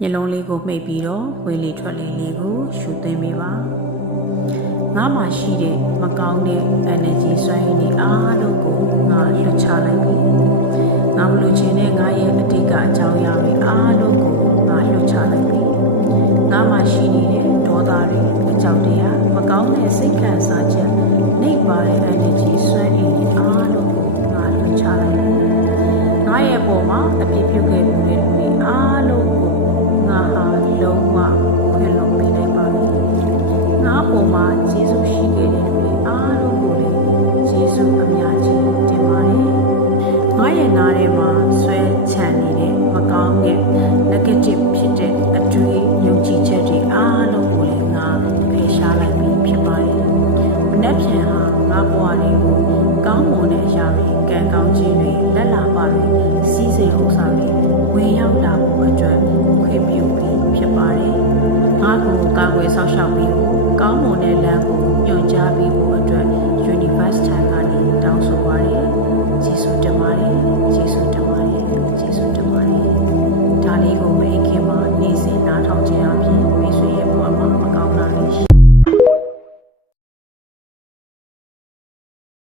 မျက်လုံးလေးကိုမှိတ်ပြီးတော့ဝေးလေးထွက်လေးလေးကိုရှူသွင်းပေးပါငါမှရှိတဲ့မကောင်းတဲ့ energy စွမ်းရည်တွေအားလုံးကိုငါလွတ်ချလိုက်ပြီငါမလို့ခြင်းနဲ့ငါရဲ့အတိတ်ကအကြောင်းအရာတွေအားလုံးကိုငါလွတ်ချလိုက်ပြီငါမှရှိနေတဲ့ဒေါသတွေအကြောင်းတရားမကောင်းတဲ့စိတ်ခံစားချက်နှိပ်ပါတဲ့ energy စွမ်းရည်တွေအားလုံးကိုငါလွတ်ချလိုက်ပြီငါရဲ့ပုံမှာအပြည့်ပြုခဲ့မှုတွေအားလုံးကိုငါဟာလုံးဝခွင့်လွှတ်ပေးလိုက်ပါပြီငါပုံမှာယေရှုရှိခဲ့တဲ့လူတွေအားလုံးကိုလည်းယေရှုအများကြီးတင်ပါတယ်ငါရဲ့နားထဲမှာဆွဲချန်နေတဲ့မကောင်းတဲ့ negative ဖြစ်တဲ့အတွေ့ယုံကြည်ချက်တွေအားလုံးကိုလည်းငါဖယ်ရှားလိုက်ပြီးဖြစ်ပါတယ်မနှက်ဖြန်ဟာငါဘဝလေးကိုကောင်းမွန်တဲ့အရာတွေကံကောင်းခြင်းတွေလက်လာပါတွေစီးစိမ်ဥစ္စာတွေဝင်ရောက်လာဖို့အတွက်ခွင့်ပြုပြီးဖြစ်ပါတယ်ငါကိုကာကွယ်ဆောက်ရှောက်ပြီးကောင်းမွန်တဲ့လမ်းကိုညွှန်ကြားပေးဖို့အတွက်